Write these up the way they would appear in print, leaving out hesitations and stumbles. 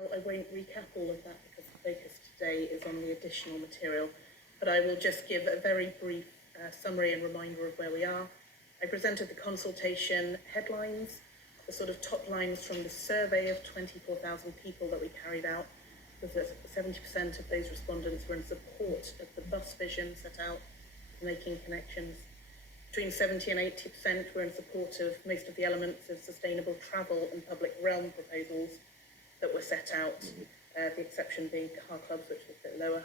I won't recap all of that because the focus today is on the additional material, but I will just give a very brief summary and reminder of where we are. I presented the consultation headlines, the sort of top lines from the survey of 24,000 people that we carried out, was that 70% of those respondents were in support of the bus vision set out, making connections. Between 70 and 80% were in support of most of the elements of sustainable travel and public realm proposals that were set out, the exception being car clubs, which was a bit lower.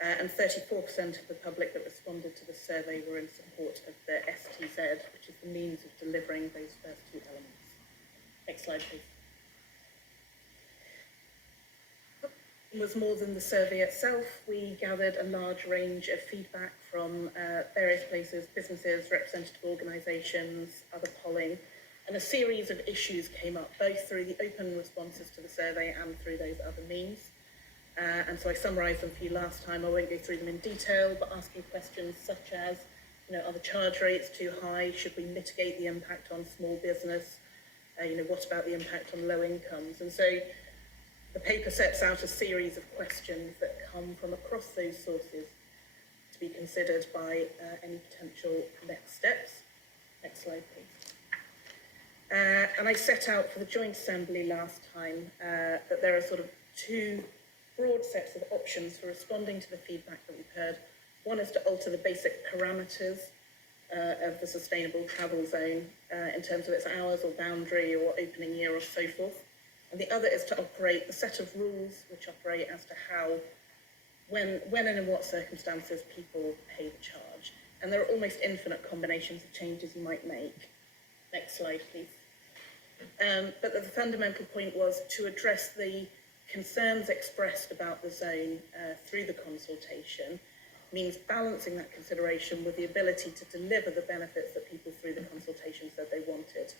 And 34% of the public that responded to the survey were in support of the STZ, which is the means of delivering those first two elements. Next slide, please. It was more than the survey itself. We gathered a large range of feedback from various places, businesses, representative organisations, other polling, and a series of issues came up, both through the open responses to the survey and through those other means. And so I summarised them for you last time. I won't go through them in detail, but asking questions such as, are the charge rates too high? Should we mitigate the impact on small business? What about the impact on low incomes? And so the paper sets out a series of questions that come from across those sources to be considered by any potential next steps. Next slide, please. And I set out for the Joint Assembly last time that there are sort of two broad sets of options for responding to the feedback that we've heard. One is to alter the basic parameters of the sustainable travel zone in terms of its hours or boundary or opening year or so forth. And the other is to operate a set of rules which operate as to how, when and in what circumstances people pay the charge. And there are almost infinite combinations of changes you might make. Next slide, please. But the fundamental point was to address the concerns expressed about the zone through the consultation means balancing that consideration with the ability to deliver the benefits that people through the consultation said they wanted.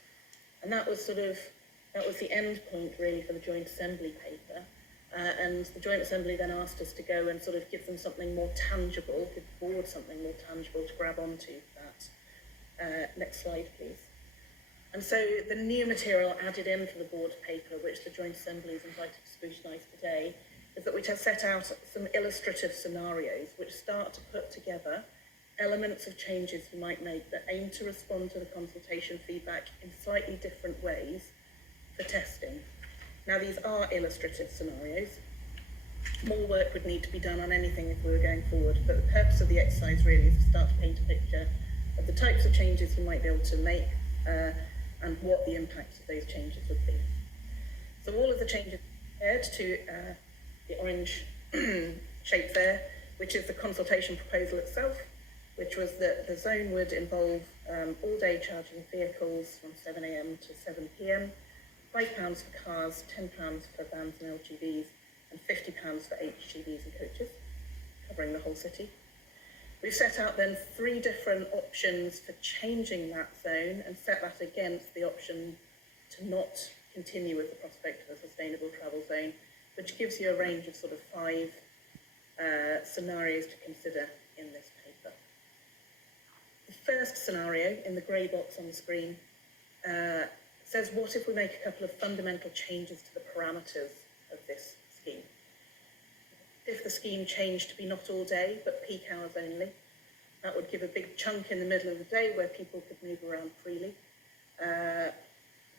And that was the end point really for the Joint Assembly paper. And the Joint Assembly then asked us to go and sort of give them something more tangible, give the board something more tangible to grab onto that. Next slide, please. And so the new material added in for the board paper, which the Joint Assembly is invited to scrutinise today, is that we have set out some illustrative scenarios which start to put together elements of changes you might make that aim to respond to the consultation feedback in slightly different ways for testing. Now, these are illustrative scenarios. More work would need to be done on anything if we were going forward, but the purpose of the exercise really is to start to paint a picture of the types of changes you might be able to make and what the impacts of those changes would be. So all of the changes compared to the orange shape there, which is the consultation proposal itself, which was that the zone would involve all-day charging of vehicles from 7 a.m. to 7 p.m, £5 for cars, £10 for vans and LGVs, and £50 for HGVs and coaches, covering the whole city. We've set out then 3 different options for changing that zone and set that against the option to not continue with the prospect of a sustainable travel zone, which gives you a range of sort of 5 scenarios to consider in this paper. The first scenario in the grey box on the screen says, what if we make a couple of fundamental changes to the parameters of this scheme? If the scheme changed to be not all day, but peak hours only, that would give a big chunk in the middle of the day where people could move around freely.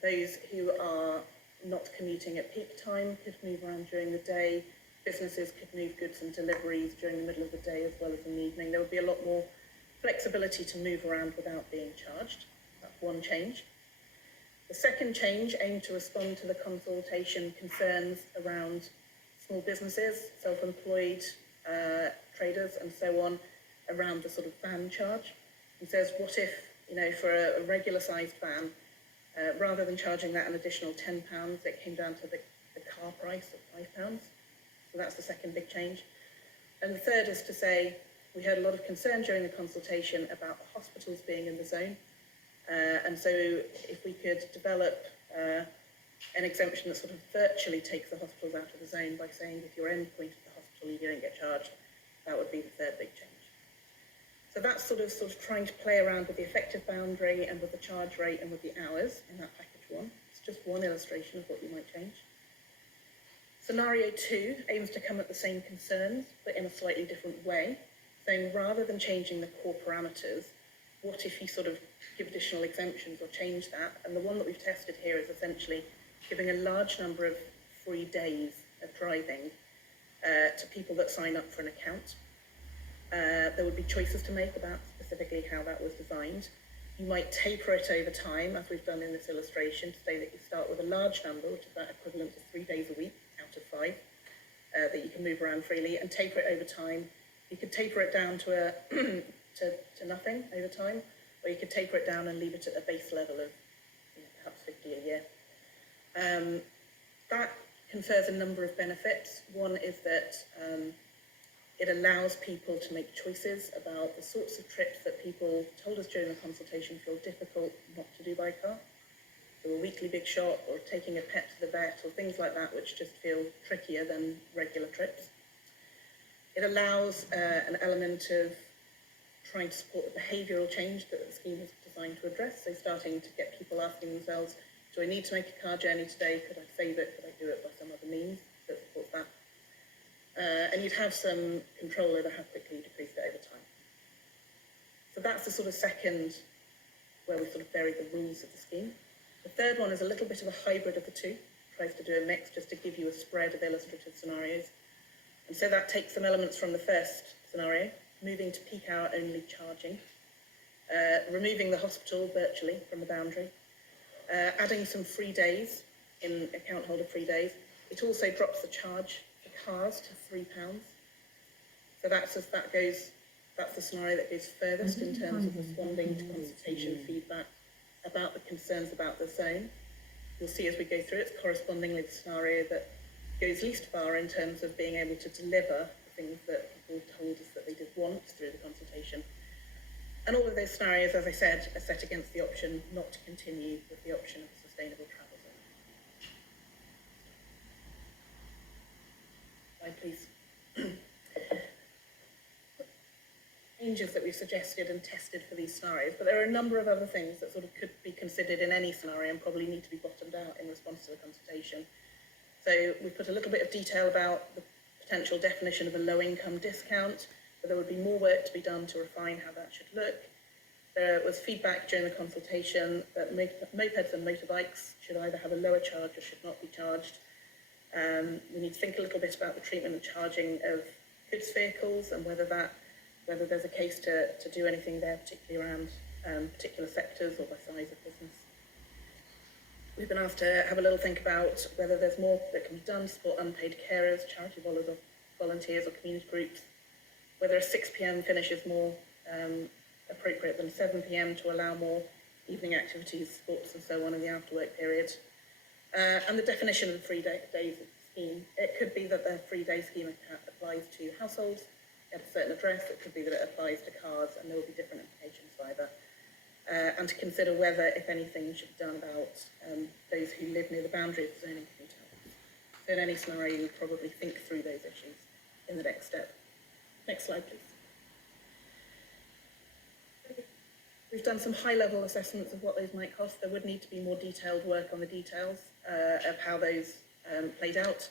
Those who are not commuting at peak time could move around during the day. Businesses could move goods and deliveries during the middle of the day as well as in the evening. There would be a lot more flexibility to move around without being charged. That's one change. The second change aimed to respond to the consultation concerns around small businesses, self-employed traders and so on, around the sort of van charge. And says, what if, for a regular sized van, rather than charging that an additional £10, it came down to the car price of £5. So that's the second big change. And the third is to say, we heard a lot of concern during the consultation about the hospitals being in the zone. And so if we could develop an exemption that sort of virtually takes the hospitals out of the zone by saying if you're endpoint of the hospital, you don't get charged, that would be the third big change. So that's sort of trying to play around with the effective boundary and with the charge rate and with the hours in that package 1. It's just one illustration of what you might change. Scenario 2 aims to come at the same concerns, but in a slightly different way, saying rather than changing the core parameters, what if you sort of give additional exemptions or change that? And the one that we've tested here is essentially giving a large number of free days of driving to people that sign up for an account. There would be choices to make about specifically how that was designed. You might taper it over time, as we've done in this illustration, to say that you start with a large number, which is that equivalent to 3 days a week out of 5, that you can move around freely, and taper it over time. You could taper it down to to nothing over time, or you could taper it down and leave it at a base level of perhaps 50 a year. That confers a number of benefits. One is that it allows people to make choices about the sorts of trips that people told us during the consultation feel difficult not to do by car. So a weekly big shop or taking a pet to the vet or things like that, which just feel trickier than regular trips. It allows an element of trying to support the behavioural change that the scheme is designed to address. So starting to get people asking themselves, do I need to make a car journey today? Could I save it? Could I do it by some other means that supports that? And you'd have some control over how quickly you decrease it over time. So that's the sort of second where we sort of vary the rules of the scheme. The third one is a little bit of a hybrid of the two, tries to do a mix just to give you a spread of illustrative scenarios. And so that takes some elements from the first scenario, moving to peak hour only charging, removing the hospital virtually from the boundary, adding some free days in account holder free days. It also drops the charge for cars to £3. So that's the scenario that goes furthest in terms of responding to consultation feedback about the concerns about the zone. You'll see as we go through it's correspondingly the scenario that goes least far in terms of being able to deliver the things that people told us that they did want through the consultation. And all of those scenarios, as I said, are set against the option not to continue with the option of sustainable travel zone. Slide, please. Changes that we've suggested and tested for these scenarios, but there are a number of other things that sort of could be considered in any scenario and probably need to be bottomed out in response to the consultation. So we've put a little bit of detail about the potential definition of a low-income discount, but there would be more work to be done to refine how that should look. There was feedback during the consultation that mopeds and motorbikes should either have a lower charge or should not be charged. We need to think a little bit about the treatment and charging of goods vehicles and whether there's a case to do anything there, particularly around particular sectors or by size of business. We've been asked to have a little think about whether there's more that can be done to support unpaid carers, charity volunteers or community groups, whether a 6 p.m. finish is more appropriate than 7 p.m. to allow more evening activities, sports and so on in the after-work period. And the definition of the 3 days of the scheme. It could be that the 3-day scheme applies to households at a certain address. It could be that it applies to cars, and there will be different implications for either. And to consider whether, if anything, should be done about those who live near the boundary of the zoning community. So in any scenario, you would probably think through those issues in the next step. Next slide, please. We've done some high-level assessments of what those might cost. There would need to be more detailed work on the details of how those played out.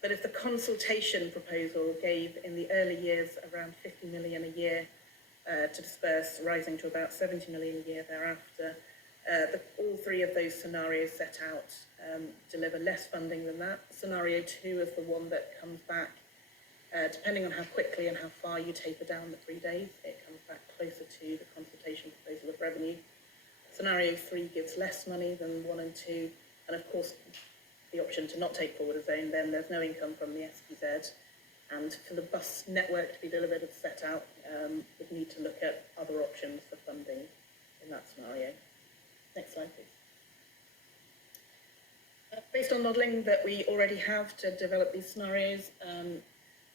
But if the consultation proposal gave in the early years around 50 million a year to disperse, rising to about 70 million a year thereafter, all three of those scenarios set out deliver less funding than that. Scenario 2 is the one that comes back, depending on how quickly and how far you taper down the 3 days, it comes back closer to the consultation proposal of revenue. Scenario 3 gives less money than 1 and 2, and of course the option to not take forward a zone, then there's no income from the SPZ. And for the bus network to be delivered as set out, we'd need to look at other options for funding in that scenario. Next slide, please. Based on modelling that we already have to develop these scenarios,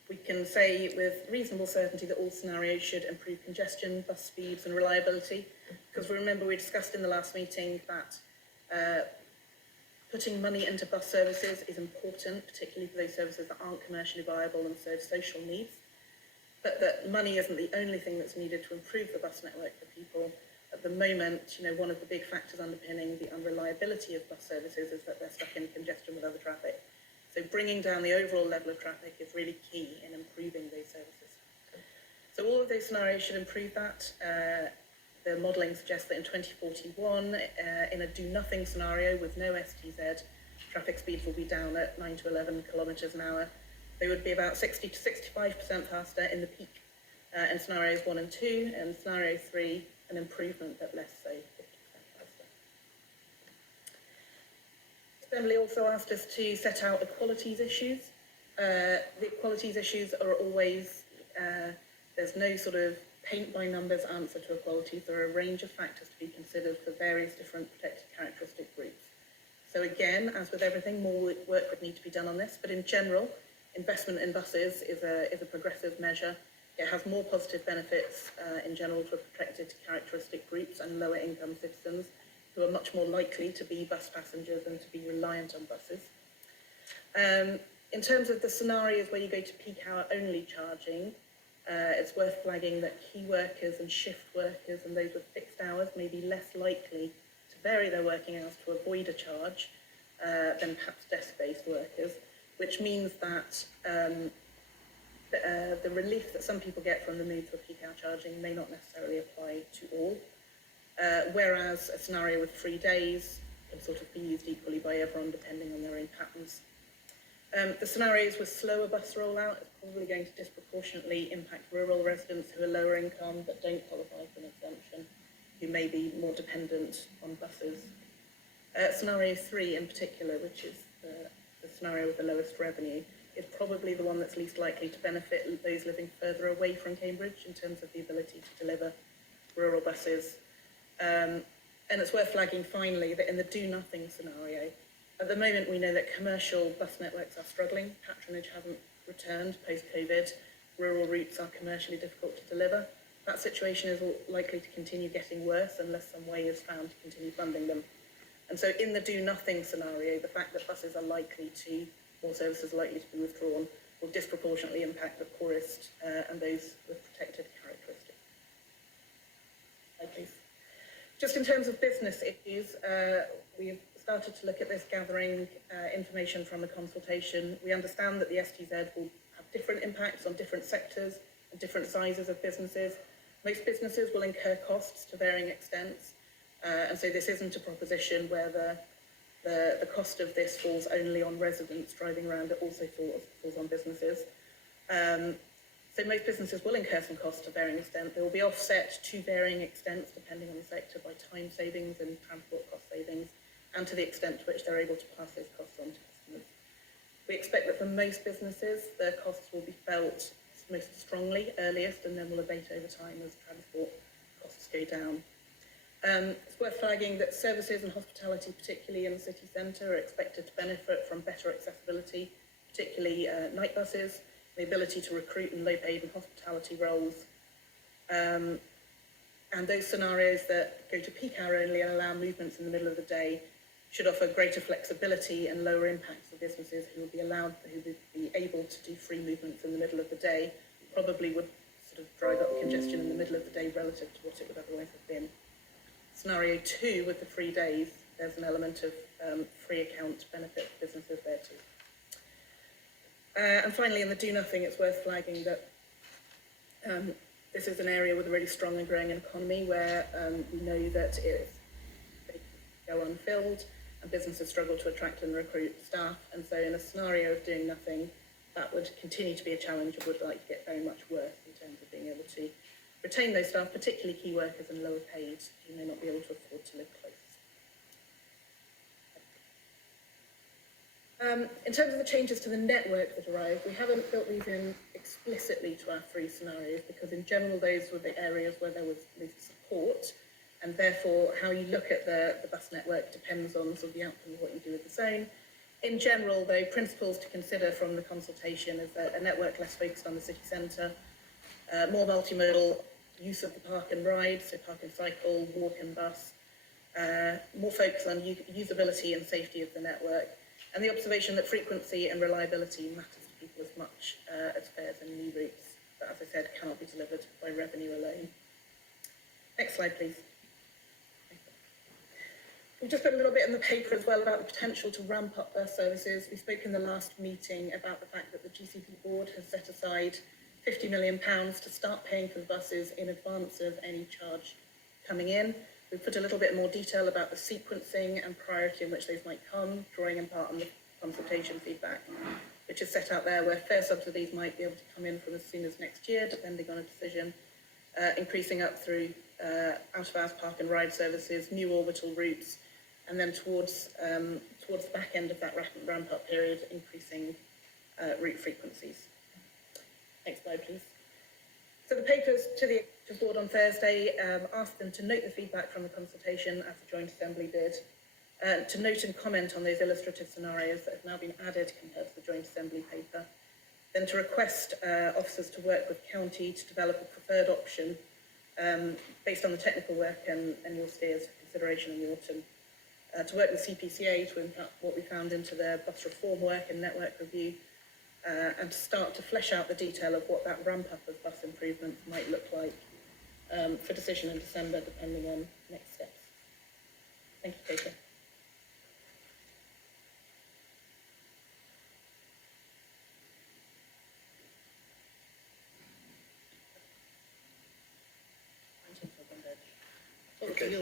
we can say with reasonable certainty that all scenarios should improve congestion, bus speeds and reliability. Because remember we discussed in the last meeting that putting money into bus services is important, particularly for those services that aren't commercially viable and serve social needs. But that money isn't the only thing that's needed to improve the bus network for people. At the moment, one of the big factors underpinning the unreliability of bus services is that they're stuck in congestion with other traffic. So bringing down the overall level of traffic is really key in improving those services. So all of those scenarios should improve that. The modelling suggests that in 2041, in a do-nothing scenario with no STZ, traffic speeds will be down at 9 to 11 kilometres an hour. They would be about 60 to 65% faster in the peak in scenarios 1 and 2, and scenario 3, an improvement but less so, 50% faster. Assembly also asked us to set out equalities issues. The equalities issues are always, there's no sort of paint by numbers answer to equalities. There are a range of factors to be considered for various different protected characteristic groups. So again, as with everything, more work would need to be done on this, but in general, investment in buses is a progressive measure. It has more positive benefits in general for protected characteristic groups and lower income citizens who are much more likely to be bus passengers and to be reliant on buses. In terms of the scenarios where you go to peak hour only charging, it's worth flagging that key workers and shift workers and those with fixed hours may be less likely to vary their working hours to avoid a charge than perhaps desk-based workers, which means that the relief that some people get from the move to peak hour charging may not necessarily apply to all, whereas a scenario with 3 days can sort of be used equally by everyone depending on their own patterns. The scenarios with slower bus rollout is probably going to disproportionately impact rural residents who are lower income but don't qualify for an exemption, who may be more dependent on buses. Scenario 3 in particular, which is the scenario with the lowest revenue, is probably the one that's least likely to benefit those living further away from Cambridge in terms of the ability to deliver rural buses. And it's worth flagging finally that in the do-nothing scenario, at the moment we know that commercial bus networks are struggling, patronage hasn't returned post-COVID, rural routes are commercially difficult to deliver. That situation is likely to continue getting worse unless some way is found to continue funding them. And so in the do-nothing scenario, the fact that buses are likely to, more services are likely to be withdrawn, will disproportionately impact the poorest and those with protected characteristics. Please. Just in terms of business issues, we've started to look at this, gathering information from the consultation. We understand that the STZ will have different impacts on different sectors and different sizes of businesses. Most businesses will incur costs to varying extents, and so this isn't a proposition where the cost of this falls only on residents driving around, it also falls on businesses. So most businesses will incur some costs to varying extent. They will be offset to varying extents depending on the sector by time savings and transport cost savings, and to the extent to which they're able to pass those costs on to customers. We expect that for most businesses, their costs will be felt most strongly earliest and then will abate over time as transport costs go down. It's worth flagging that services and hospitality, particularly in the city centre, are expected to benefit from better accessibility, particularly night buses, the ability to recruit in low-paid and hospitality roles. And those scenarios that go to peak hour only and allow movements in the middle of the day should offer greater flexibility and lower impacts for businesses who would be able to do free movements in the middle of the day, probably would sort of drive up congestion in the middle of the day relative to what it would otherwise have been. Scenario 2, with the 3 days, there's an element of free account benefit for businesses there too. And finally, in the do-nothing, it's worth flagging that this is an area with a really strong and growing economy where we know that if they go unfilled and businesses struggle to attract and recruit staff, and so in a scenario of doing nothing, that would continue to be a challenge and would like to get very much worse in terms of being able to retain those staff, particularly key workers and lower paid who may not be able to afford to live close. In terms of the changes to the network that arrived, we haven't built these in explicitly to our 3 scenarios because in general those were the areas where there was least support, and therefore how you look at the bus network depends on sort of the outcome of what you do with the zone. In general, though, principles to consider from the consultation is that a network less focused on the city centre, more multimodal use of the park and ride, so park and cycle, walk and bus, more focus on usability and safety of the network, and the observation that frequency and reliability matters to people as much as fares and new routes, but as I said, cannot be delivered by revenue alone. Next slide, please. We've just put a little bit in the paper as well about the potential to ramp up bus services. We spoke in the last meeting about the fact that the GCP board has set aside £50 million to start paying for the buses in advance of any charge coming in. We've put a little bit more detail about the sequencing and priority in which those might come, drawing in part on the consultation feedback, which is set out there, where fare subsidies might be able to come in from as soon as next year, depending on a decision, increasing up through out-of-hours park and ride services, new orbital routes, and then towards the back end of that ramp-up period, increasing route frequencies. Next slide, please. So the papers to the board on Thursday asked them to note the feedback from the consultation, as the Joint Assembly did, to note and comment on those illustrative scenarios that have now been added compared to the Joint Assembly paper, then to request officers to work with county to develop a preferred option based on the technical work and your steers for consideration in the autumn, to work with CPCA to impact what we found into their bus reform work and network review, and to start to flesh out the detail of what that ramp up of bus improvements might look like for decision in December, depending on next steps. Thank you, Kate. Okay.